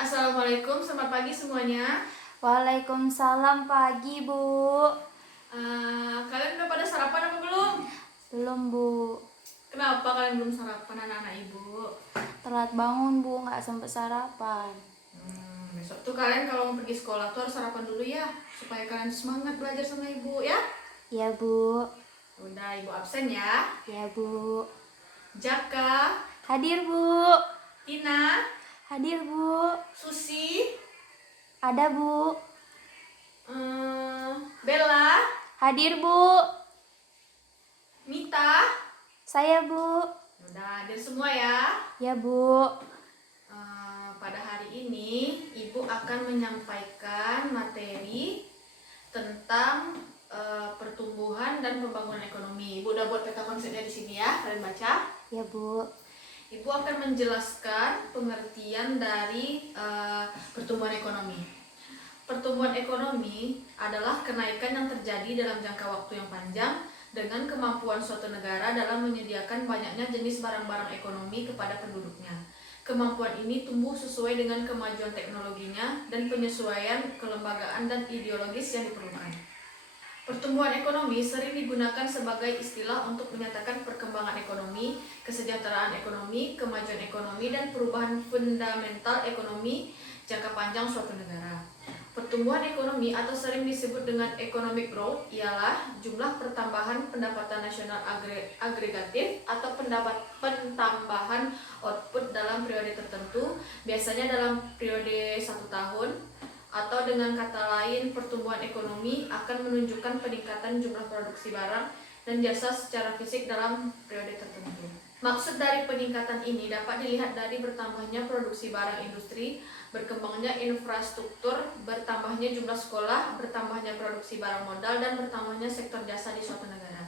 Assalamualaikum, selamat pagi semuanya. Waalaikumsalam pagi, Bu. Kalian udah pada sarapan apa belum? Belum, Bu. Kenapa kalian belum sarapan anak-anak ibu? Telat bangun, Bu. Nggak sempet sarapan. Besok tuh kalian kalau mau pergi sekolah tuh harus sarapan dulu ya, supaya kalian semangat belajar sama ibu ya. Ya, Bu. Udah, ibu absen ya. Ya, Bu. Jaka, Hadir, Bu. Tina, Hadir, Bu. Susi, Ada, Bu. Bella, Hadir, Bu. Mita. Saya, Bu. Udah hadir semua ya. Ya, Bu. Pada hari ini ibu akan menyampaikan materi tentang pertumbuhan dan pembangunan ekonomi. Ibu udah buat peta konsepnya di sini ya, kalian baca. Ya, Bu. Ibu akan menjelaskan pengertian dari pertumbuhan ekonomi. Pertumbuhan ekonomi adalah kenaikan yang terjadi dalam jangka waktu yang panjang dengan kemampuan suatu negara dalam menyediakan banyaknya jenis barang-barang ekonomi kepada penduduknya. Kemampuan ini tumbuh sesuai dengan kemajuan teknologinya dan penyesuaian kelembagaan dan ideologis yang diperlukan. Pertumbuhan ekonomi sering digunakan sebagai istilah untuk menyatakan perkembangan ekonomi, kesejahteraan ekonomi, kemajuan ekonomi, dan perubahan fundamental ekonomi jangka panjang suatu negara. Pertumbuhan ekonomi atau sering disebut dengan economic growth ialah jumlah pertambahan pendapatan nasional agregatif atau pentambahan output dalam periode tertentu, biasanya dalam periode 1 tahun, atau dengan kata lain pertumbuhan ekonomi akan menunjukkan peningkatan jumlah produksi barang dan jasa secara fisik dalam periode tertentu. Maksud dari peningkatan ini dapat dilihat dari bertambahnya produksi barang industri, berkembangnya infrastruktur, bertambahnya jumlah sekolah, bertambahnya produksi barang modal, dan bertambahnya sektor jasa di suatu negara.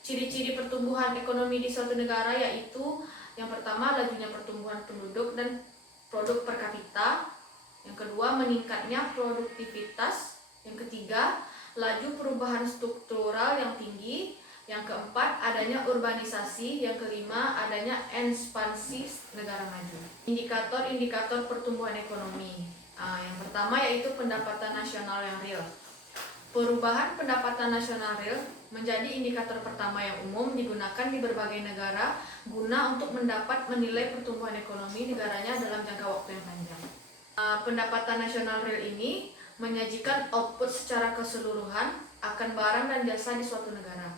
Ciri-ciri pertumbuhan ekonomi di suatu negara yaitu yang pertama, lajunya pertumbuhan penduduk dan produk per kapita. Yang kedua, meningkatnya produktivitas. Yang ketiga, laju perubahan struktural yang tinggi. Yang keempat, adanya urbanisasi. Yang kelima, adanya ekspansi negara maju. Indikator-indikator pertumbuhan ekonomi. Yang pertama yaitu pendapatan nasional yang real. Perubahan pendapatan nasional real menjadi indikator pertama yang umum digunakan di berbagai negara guna untuk mendapat menilai pertumbuhan ekonomi negaranya dalam jangka waktu yang panjang. Pendapatan nasional real ini menyajikan output secara keseluruhan akan barang dan jasa di suatu negara.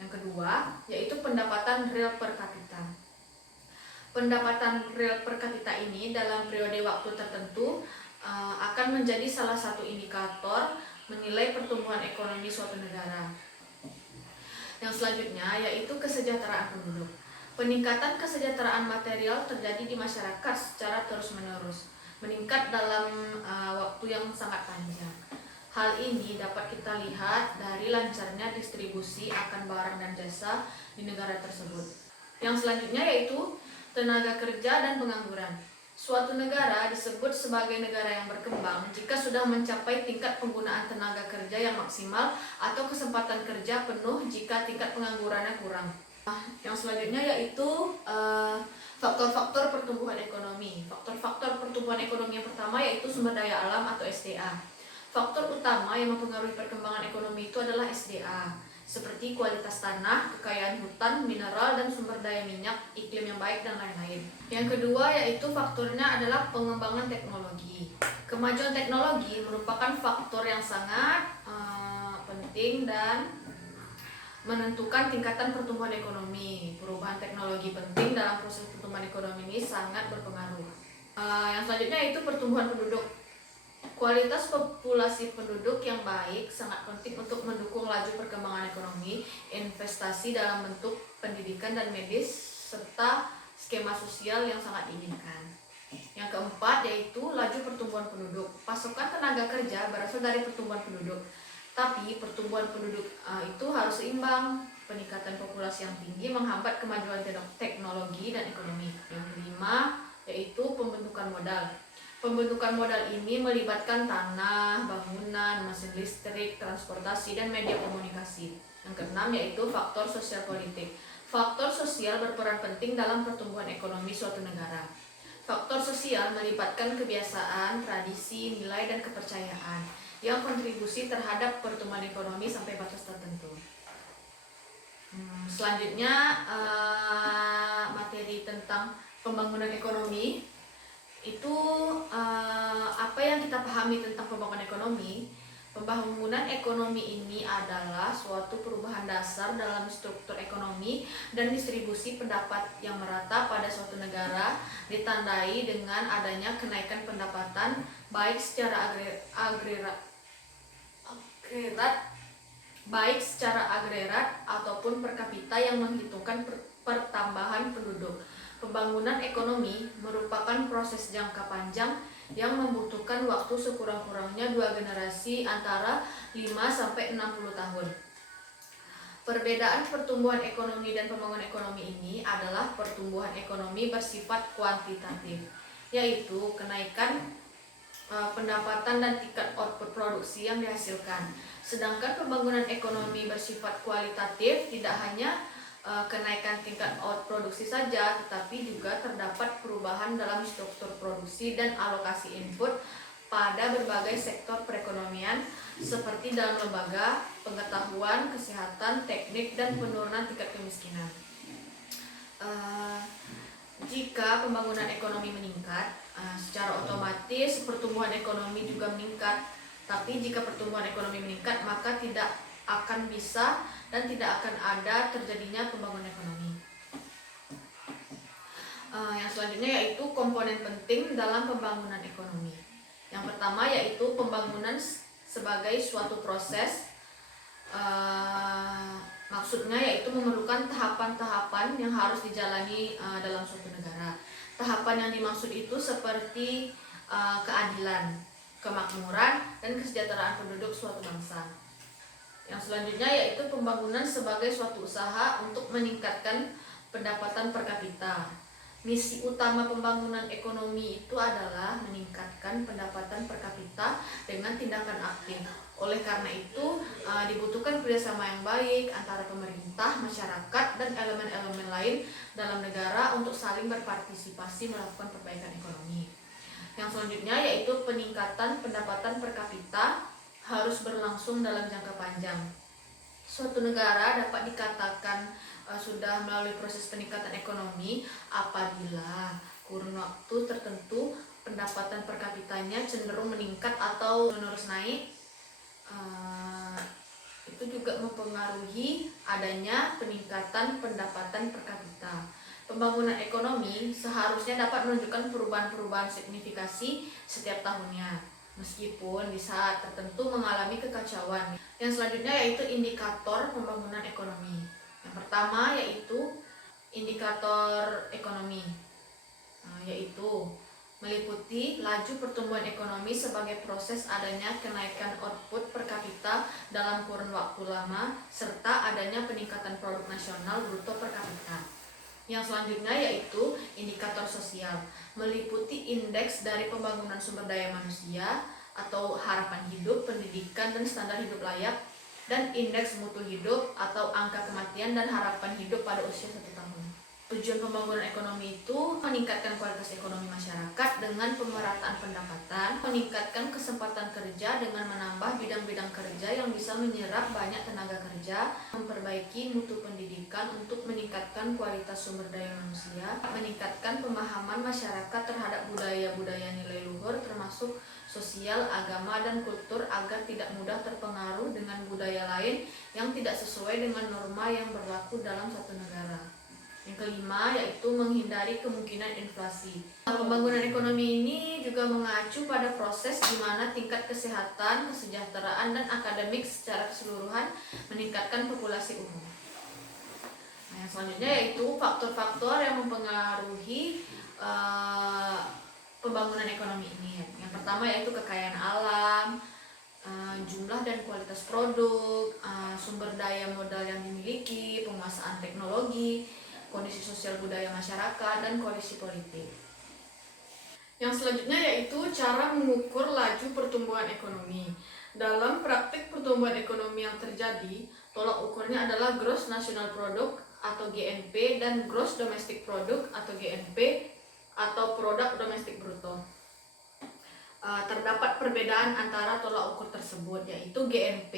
Yang kedua, yaitu pendapatan real per kapita. Pendapatan real per kapita ini dalam periode waktu tertentu akan menjadi salah satu indikator menilai pertumbuhan ekonomi suatu negara. Yang selanjutnya yaitu kesejahteraan penduduk. Peningkatan kesejahteraan material terjadi di masyarakat secara terus-menerus, meningkat dalam waktu yang sangat panjang. Hal ini dapat kita lihat dari lancarnya distribusi akan barang dan jasa di negara tersebut. Yang selanjutnya yaitu tenaga kerja dan pengangguran. Suatu negara disebut sebagai negara yang berkembang jika sudah mencapai tingkat penggunaan tenaga kerja yang maksimal atau kesempatan kerja penuh jika tingkat penganggurannya kurang. Yang selanjutnya yaitu faktor-faktor pertumbuhan ekonomi. Faktor-faktor pertumbuhan ekonomi yang pertama yaitu sumber daya alam atau SDA. Faktor utama yang mempengaruhi perkembangan ekonomi itu adalah SDA, seperti kualitas tanah, kekayaan hutan, mineral, dan sumber daya minyak, iklim yang baik, dan lain-lain. Yang kedua yaitu faktornya adalah pengembangan teknologi. Kemajuan teknologi merupakan faktor yang sangat penting dan menentukan tingkatan pertumbuhan ekonomi. Perubahan teknologi penting dalam proses pertumbuhan ekonomi ini sangat berpengaruh. Yang selanjutnya yaitu pertumbuhan penduduk. Kualitas populasi penduduk yang baik sangat penting untuk mendukung laju perkembangan ekonomi, investasi dalam bentuk pendidikan dan medis, serta skema sosial yang sangat diinginkan. Yang keempat yaitu laju pertumbuhan penduduk. Pasokan tenaga kerja berasal dari pertumbuhan penduduk, tapi pertumbuhan penduduk itu harus seimbang. Peningkatan populasi yang tinggi menghambat kemajuan teknologi dan ekonomi. Yang kelima yaitu pembentukan modal. Pembentukan modal ini melibatkan tanah, bangunan, mesin listrik, transportasi, dan media komunikasi. Yang keenam yaitu faktor sosial politik. Faktor sosial berperan penting dalam pertumbuhan ekonomi suatu negara. Faktor sosial melibatkan kebiasaan, tradisi, nilai, dan kepercayaan yang kontribusi terhadap pertumbuhan ekonomi sampai batas tertentu. Selanjutnya materi tentang pembangunan ekonomi itu apa yang kita pahami tentang pembangunan ekonomi. Pembangunan ekonomi ini adalah suatu perubahan dasar dalam struktur ekonomi dan distribusi pendapat yang merata pada suatu negara, ditandai dengan adanya kenaikan pendapatan baik secara agregat ataupun per kapita yang menghitungkan pertambahan penduduk. Pembangunan ekonomi merupakan proses jangka panjang yang membutuhkan waktu sekurang-kurangnya 2 generasi antara 5-60 tahun. Perbedaan pertumbuhan ekonomi dan pembangunan ekonomi ini adalah pertumbuhan ekonomi bersifat kuantitatif, yaitu kenaikan pendapatan dan tingkat output produksi yang dihasilkan. Sedangkan pembangunan ekonomi bersifat kualitatif tidak hanya kenaikan tingkat output produksi saja, tetapi juga terdapat perubahan dalam struktur produksi dan alokasi input pada berbagai sektor perekonomian seperti dalam lembaga, pengetahuan, kesehatan, teknik, dan penurunan tingkat kemiskinan. Jika pembangunan ekonomi meningkat, secara otomatis pertumbuhan ekonomi juga meningkat. Tapi jika pertumbuhan ekonomi meningkat, maka tidak akan bisa dan tidak akan ada terjadinya pembangunan ekonomi. Yang selanjutnya yaitu komponen penting dalam pembangunan ekonomi. Yang pertama yaitu pembangunan sebagai suatu proses. Maksudnya yaitu memerlukan tahapan-tahapan yang harus dijalani dalam suatu negara. Tahapan yang dimaksud itu seperti keadilan, kemakmuran, dan kesejahteraan penduduk suatu bangsa. Yang selanjutnya yaitu pembangunan sebagai suatu usaha untuk meningkatkan pendapatan per kapita. Misi utama pembangunan ekonomi itu adalah meningkatkan pendapatan per kapita dengan tindakan aktif. Oleh karena itu, dibutuhkan kerjasama yang baik antara pemerintah, masyarakat, dan elemen-elemen lain dalam negara untuk saling berpartisipasi melakukan perbaikan ekonomi. Yang selanjutnya yaitu peningkatan pendapatan per kapita harus berlangsung dalam jangka panjang. Suatu negara dapat dikatakan sudah melalui proses peningkatan ekonomi apabila kurun waktu tertentu pendapatan per kapitanya cenderung meningkat atau menerus naik. Itu juga mempengaruhi adanya peningkatan pendapatan per kapita. Pembangunan ekonomi seharusnya dapat menunjukkan perubahan-perubahan signifikasi setiap tahunnya, meskipun di saat tertentu mengalami kekacauan. Yang selanjutnya yaitu indikator pembangunan ekonomi. Yang pertama yaitu indikator ekonomi, yaitu meliputi laju pertumbuhan ekonomi sebagai proses adanya kenaikan output per kapita dalam kurun waktu lama serta adanya peningkatan produk nasional bruto per kapita. Yang selanjutnya yaitu indikator sosial, meliputi indeks dari pembangunan sumber daya manusia atau harapan hidup, pendidikan, dan standar hidup layak, dan indeks mutu hidup atau angka kematian dan harapan hidup pada usia 1 tahun. Tujuan pembangunan ekonomi itu meningkatkan kualitas ekonomi masyarakat dengan pemerataan pendapatan, meningkatkan kesempatan kerja dengan menambah bidang-bidang kerja yang bisa menyerap banyak tenaga kerja, memperbaiki mutu pendidikan untuk meningkatkan kualitas sumber daya manusia, meningkatkan pemahaman masyarakat terhadap budaya-budaya nilai luhur termasuk sosial, agama, dan kultur agar tidak mudah terpengaruh dengan budaya lain yang tidak sesuai dengan norma yang berlaku dalam satu negara. Yang kelima yaitu menghindari kemungkinan inflasi. Pembangunan ekonomi ini juga mengacu pada proses di mana tingkat kesehatan, kesejahteraan, dan akademik secara keseluruhan meningkatkan populasi umum. Yang selanjutnya yaitu faktor-faktor yang mempengaruhi pembangunan ekonomi ini. Yang pertama yaitu kekayaan alam, jumlah dan kualitas produk, sumber daya modal yang dimiliki, penguasaan teknologi, kondisi sosial budaya masyarakat, dan kondisi politik. Yang selanjutnya yaitu cara mengukur laju pertumbuhan ekonomi. Dalam praktik pertumbuhan ekonomi yang terjadi, tolak ukurnya adalah Gross National Product atau GNP dan Gross Domestic Product atau GNP atau produk domestik bruto. Terdapat perbedaan antara tolak ukur tersebut, yaitu GNP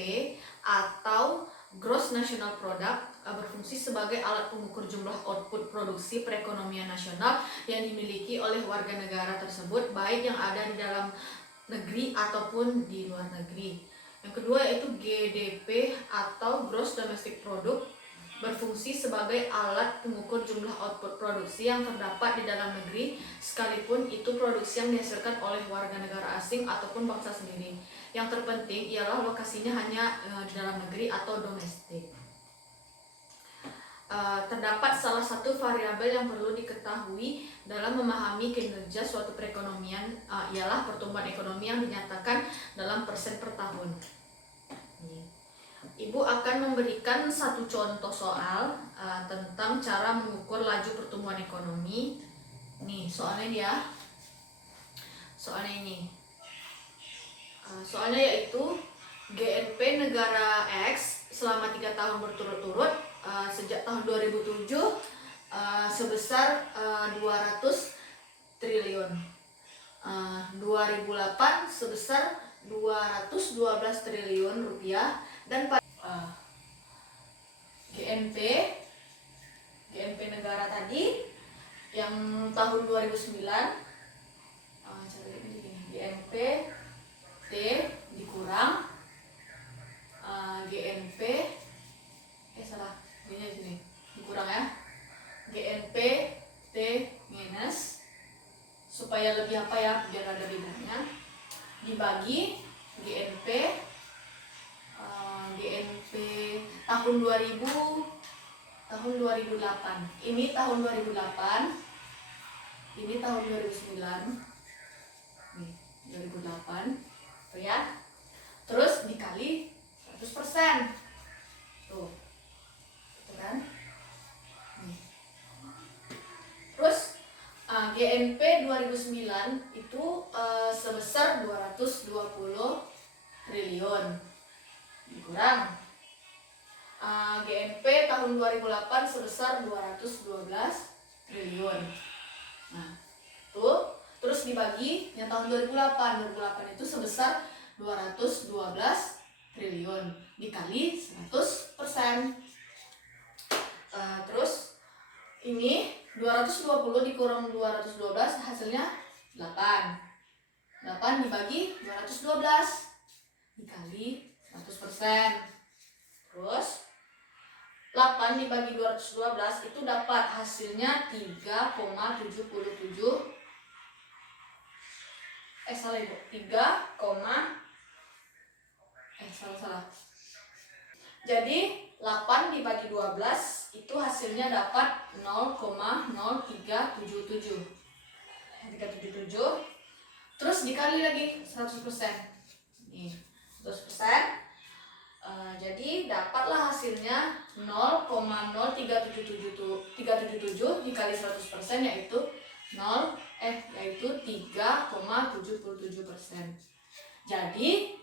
atau Gross National Product berfungsi sebagai alat pengukur jumlah output produksi perekonomian nasional yang dimiliki oleh warga negara tersebut, baik yang ada di dalam negeri ataupun di luar negeri. Yang kedua yaitu GDP atau Gross Domestic Product berfungsi sebagai alat pengukur jumlah output produksi yang terdapat di dalam negeri, sekalipun itu produksi yang dihasilkan oleh warga negara asing ataupun bangsa sendiri. Yang terpenting ialah lokasinya hanya di dalam negeri atau domestik. Terdapat salah satu variabel yang perlu diketahui dalam memahami kinerja suatu perekonomian, ialah pertumbuhan ekonomi yang dinyatakan dalam persen per tahun. Ibu akan memberikan satu contoh soal tentang cara mengukur laju pertumbuhan ekonomi. Nih soalnya dia, soalnya ini. Soalnya yaitu GNP negara X selama 3 tahun berturut-turut sejak tahun 2007 sebesar 200 triliun. 2008 sebesar 212 triliun rupiah, dan GNP negara tadi yang tahun 2009 GNP T dikurang GNP sini dikurang ya, GNP T minus, supaya lebih apa ya, biar ada bedanya, dibagi GNP tahun 2008. Ini tahun 2008, ini tahun 2009. Nih, 2008. Tuh ya. Terus dikali 100%. Tuh. Gitu kan? Nih. Terus GNP 2009 itu sebesar 220 triliun. Dikurang GNP tahun 2008 sebesar 212 triliun. Nah, tuh, terus dibagi yang tahun 2008. 2008 itu sebesar 212 triliun dikali 100%. Terus ini 220 dikurang 212 hasilnya 8. 8 dibagi 212 dikali 100%. Terus 8 dibagi 212 itu dapat hasilnya 3,77. Salah Ibu. 3, salah. Jadi 8 dibagi 12 itu hasilnya dapat 0,0377. 377. Terus dikali lagi 100%. Nih, 100%. Jadi dapatlah hasilnya 0,03777 dikali 100% yaitu 3,77%. Jadi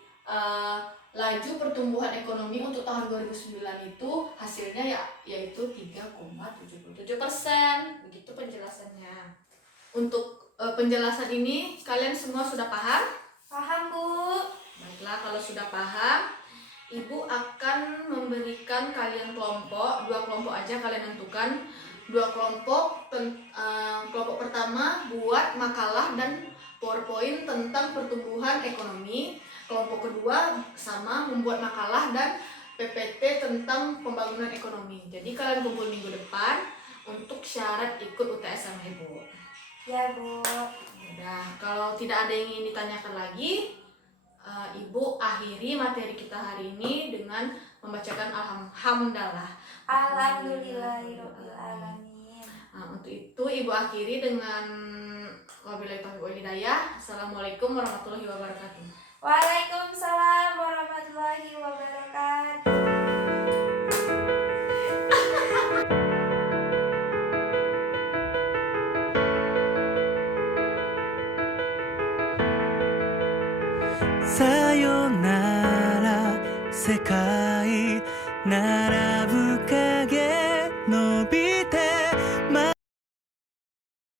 laju pertumbuhan ekonomi untuk tahun 2009 itu hasilnya yaitu 3,77%. Begitu penjelasannya. Untuk penjelasan ini kalian semua sudah paham? Paham, Bu. Baiklah, kalau sudah paham, Ibu akan memberikan kalian kelompok, 2 kelompok aja kalian tentukan. 2 kelompok, kelompok pertama buat makalah dan PowerPoint tentang pertumbuhan ekonomi. Kelompok kedua sama membuat makalah dan PPT tentang pembangunan ekonomi. Jadi kalian kumpul minggu depan untuk syarat ikut UTS sama Ibu. Ya, Bu. Udah, kalau tidak ada yang ingin ditanyakan lagi, Ibu akhiri materi kita hari ini dengan membacakan alhamdulillah. Alhamdulillahirabbil alamin. Untuk itu Ibu akhiri dengan wabillahi taufiq wal hidayah. Assalamualaikum warahmatullahi wabarakatuh. Waalaikumsalam warahmatullahi wabarakatuh. Sayonara 世界なら